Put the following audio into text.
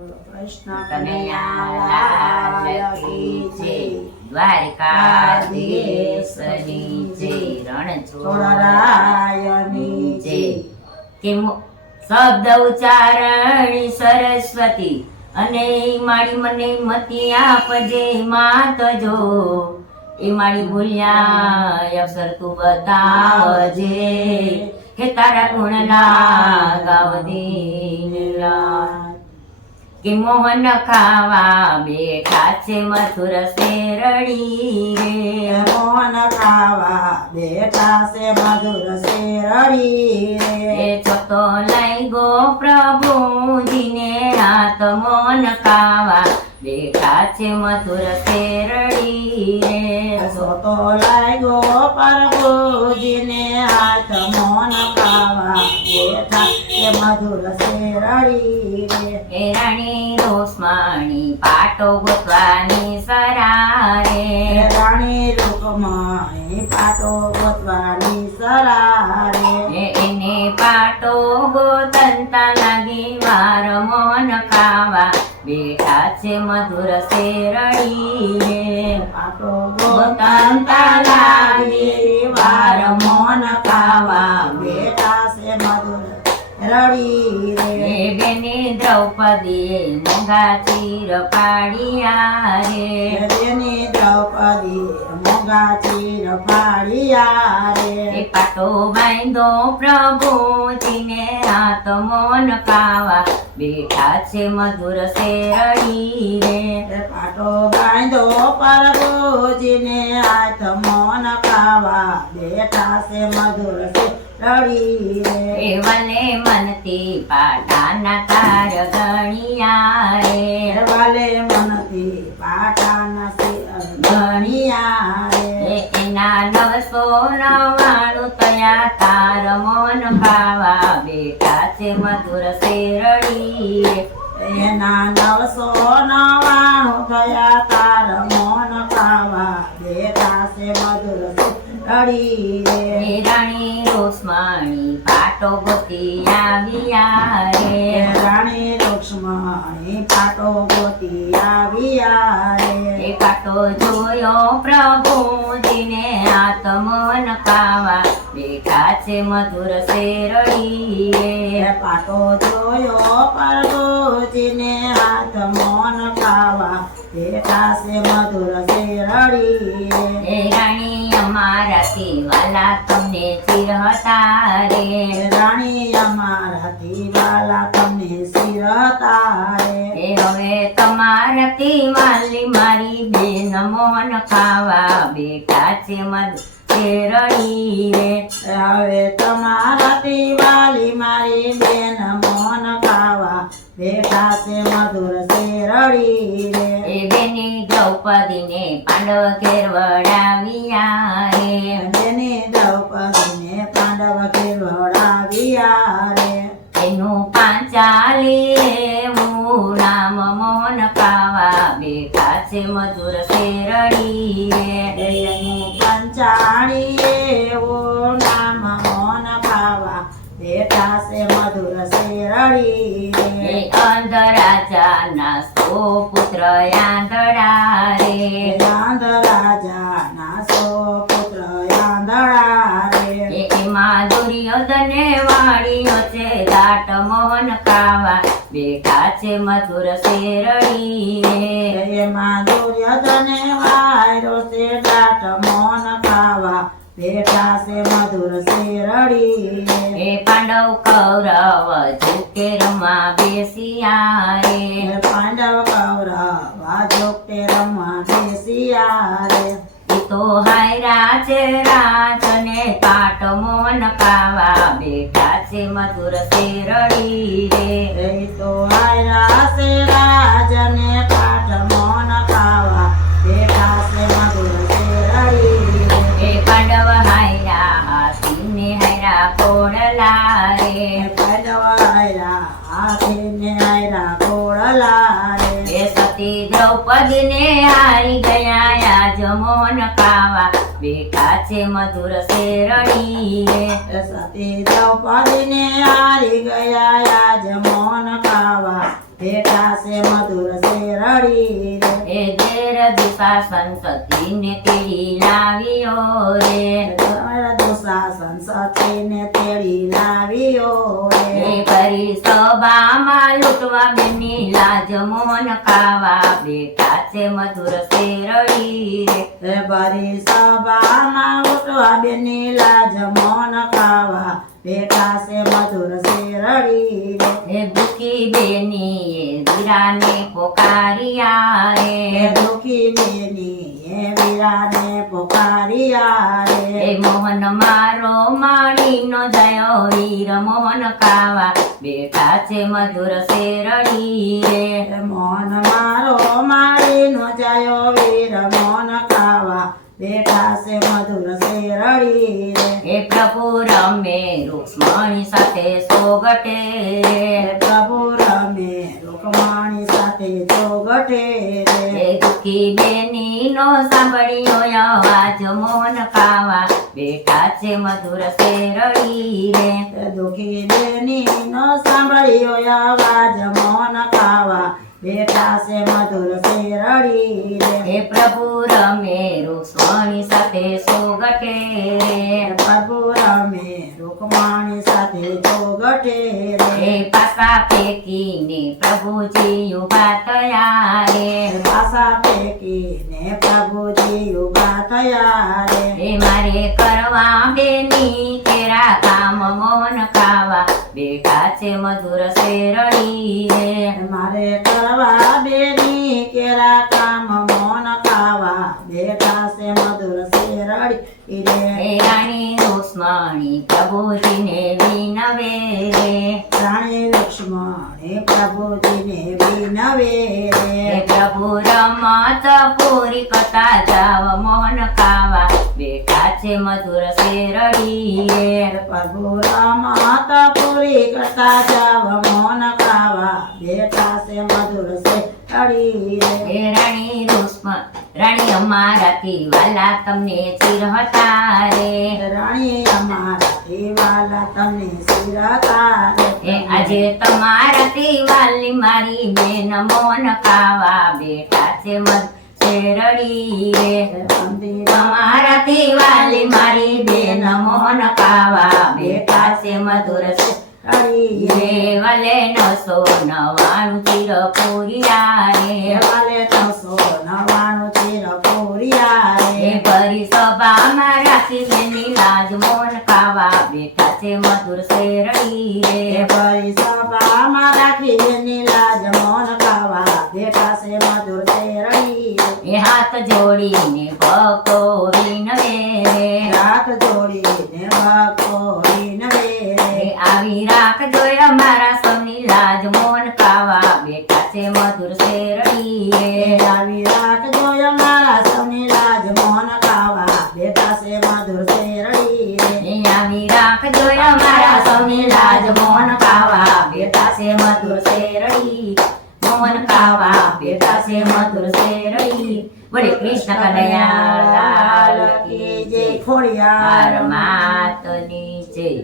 કૃષ્ણ કનૈયા લાલ કી જય, દ્વારકાધીશની જય, રણછોડરાયની જય. કે શબ્દ ઉચ્ચારણી સરસ્વતી અને મારી મને મતી આપજે માત જો, એ મારી ભૂલ્યા અક્ષર તું બતાવજે, હે તારા ગુણ ગાવ દિન રાત. કે મોહન ખાવા બેઠા છે મથુર શેરડી રે, મોહન ખાવા બેઠા છે મધુર શેરડી રે. છતો લઈ ગો પ્રભુજીને હાથ, મોહન ખાવા બેઠા છે મથુર શેરડી રે. સોતો લાગ્યો પ્રભુજીને હાથ, મોહન ખાવા બેઠા છે મધુર શેરડી રે. એ રાણી રોસમાણી પાટો ગોતવાની સરારે, રાણી રૂકમણી પાટો ગોતવાની સરારે. એને પાટો ગોતનતા લાગી વાર, મોહન ખાવા બેઠા છે મધુર શેરડી રે. પાટો ગોતનતા લાગી વાર, મોહન ખાવા બેઠા છે મધુર રડી રે. બેને દ્રૌપદીએ મોંઘા ચીર પાડિયા રે, બેની દ્રૌપદી મોંઘા ચીર પાડિયા રે. પાટો બાંધો પ્રભુજીને હાથ, મોહન ખાવા બેઠા છે મધુર શેરડી રે. પાટો બાંધો પ્રભુજીને હાથ, મોહન ખાવા બેઠા છે મધુર શેરડી રે. વલે મનથી પાટાના તાર ગણિયા રે, વાલે મનથી પાટાના ગણિયા રે. એના 999 તયા તાર, મોહન ખાવા બેઠા છે મધુર શેરડી રે. એના 999 થયા તાર, મોહન ખાવા બેઠા છે મધુર શેરડી રે. રાણી રોસમાણી પાટો ગોતી આવ્યા રે, રાણી રૂક્ષ્મણી પાટો ગોતી આવ્યા રે. પાટો જોયો પ્રભુજીને હાથ, મોહન ખાવા બેઠા છે મધુર શેરડી રે. પાટો જોયો પ્રભુજીને હાથ, મોહન ખાવા બેઠા છે મધુર શેરડી રે. રાણી અમારાથી વાલા તમને ચિરહતા રે, રાણી અમારાથી વાલા તમને શિરતા રે. હવે તમારાથી વાલી મારી બેન, મોહન ખાવા બેઠા છે મધુર શેરડી રે. હવે તમારાથી વાલી મારી બેન, મોહન ખાવા બેઠા છે મધુર શેરડી રે. બેની દ્રૌપદીને પાંડવ ઘેર વડાવ્યા રે, બેની દ્રૌપદીને પાંડવ ઘેર વડાવ્યા રે. એનું પાંચાલી એવું નામ, મોહન ખાવા બેઠા છે મધુર શેરડી રે. એનું પંચાણી એવું નામ, મોહન ખાવા બેઠા છે મધુર શેરડી રે. અંધ રાજાના 100 પુત્ર આંધળા રે, આંધ રાજાના 100 પુત્ર આંધળા રે. એમાં દુર્યોધને વાળ્યો છે દાટ, મોહન ખાવા બેઠા છે મધુર શેરડી રે. એમાં દુર્યોધને વાયરો છે દાટ, મોહન ખાવા બેઠા છે મધુર શેરડી રે. પાંડવ કૌરવ ઝુકેરમાં બેસિયા રે, પાંડવ કૌરવ જોગટે રમવા બેસિયા રે. તો હાયરા છે રાજ ને પાટ, મોહન ખાવા બેઠા છે મધુર શેરડી રે. તો આયરા છે રાજને પાઠ, મોહન ખાવા બેઠા છે મધુર શેરડી રે. પાંડવ હાયરા હાથીને હાયરા કોડલા રે, પાંડવ આયરા હાથીને આયરા ઘોડલા રે. સતી દ્રૌપદીને હારી ગયા આજ, મોહન ખાવા બેઠા છે મધુર શેરડી રે. સતી દ્રૌપદીને હારી ગયા આજ, મોહન ખાવા બેઠા છે મધુર શેરડી રે એ ઘેર દુશાસન સતીને તેડી લાવ્યો રે દુશાસન સતીને તેડી લાવ્યો રે એ કરી સભામાં લૂંટવા બેની લાજ મોહન ખાવા બેઠા છે મધુર શેરડી રે એ બરી સભામાં ઉઠવા બેની લાજ મૌન ખાવા બેઠા છે મધુર શેરડી રે એ ભૂખી બેની એ વીરાને પોકારિયા એ રે દુખી બેની એ વીરાને પોકારિયા રે એ મોહન મારો માણીનો જયો વીર મોહન ખાવા બેઠા છે મધુર શેરડી રે એ મોહન મારો મારીનો જાયો વીર મૌન ખાવા બેઠા છે મધુર શેરડી રે એ પ્રભુ રમે રૂક્ષ્મણી સાથે સોગટે રે એ પ્રભુ રમે રૂકમણી સાથે ચોગટે રે એ દુખી બેની નો સાંભળ્યો અવાજ મોહન ખાવા બેઠા છે મધુર શેરડી રે એ દુખી બેની નો સાંભળ્યો અવાજ મૌન ખાવા બેઠા છે મધુર શેરડી રે એ પ્રભુ રમે રૂક્ષ્મણી સાથે સોગટે રે એ પ્રભુ રમે રૂકમણી સાથે ચોગટે રે એ પાસા ફેંકીને પ્રભુજી ઉભા થયા રે પાસા ફેંકીને પ્રભુજી ઉભા થયા રે એ મારે કરવા બેની કેરા કામ મોહન ખાવા બેઠા છે મધુર શેરડી રે મારે કરવા બેની કેરા કામ મૌન ખાવા બેઠા છે મધુર શેરડી રે એ રાણી રૂક્ષ્મણી પ્રભુજીને વિનવે રે રાણી લક્ષ્મણે પ્રભુજીને વિનવે એ રે પ્રભુ રમત પૂરી કરતા જાવ મોહન ખાવા બેઠા છે મધુર શેરડી રે પ્રભુ રમત પૂરી કરતા જાવ મૌન ખાવા બેઠા છે મધુર શેરડી રે એ રાણી રાણી અમારાથી વાલા તમને ચિર હતા રે રાણી અમારા દેવાલા તમને શિરતા એ આજે તમારાથી વાલી મારી બેન મોહન ખાવા બેઠા છે શેરડી રે તમારાથી વાલી મારી બેન મોહન ખાવા બેઠા છે મધુર શેરડી રે વાલે 999 ચિર પૂર્યા રે દેવાલે 999 ચિર પૂર્યા એ રે ભરી સભામાં રાખી બેની લાજ મોહન ખાવા બેઠા છે મધુર શેરડી એ રે ભરી સભામાં રાખી બેની લાજ મૌન ખાવા બેઠા છે મધુર શેરડી રે એ હાથ જોડીને ભક્તો વિનવે રે હાથ જોડીને ભક્તો વિનવે રે એ આવી રાખજો અમારા સૌની લાજ મોહન ખાવા બેઠા છે મધુર શેરડી રે આવી રાખજો અમારા સૌની લાજ મૌન ખાવા બેઠા છે મધુર શેરડી રે એ આવી રાખજો અમારા સૌની લાજ મોહન ખાવા બેઠા છે મધુર શેરડી મોહન ખાવા બેઠા છે મધુર શેરડી વડે કૃષ્ણ કનૈયા લાલ કી જય ખોડિયાર માતની જય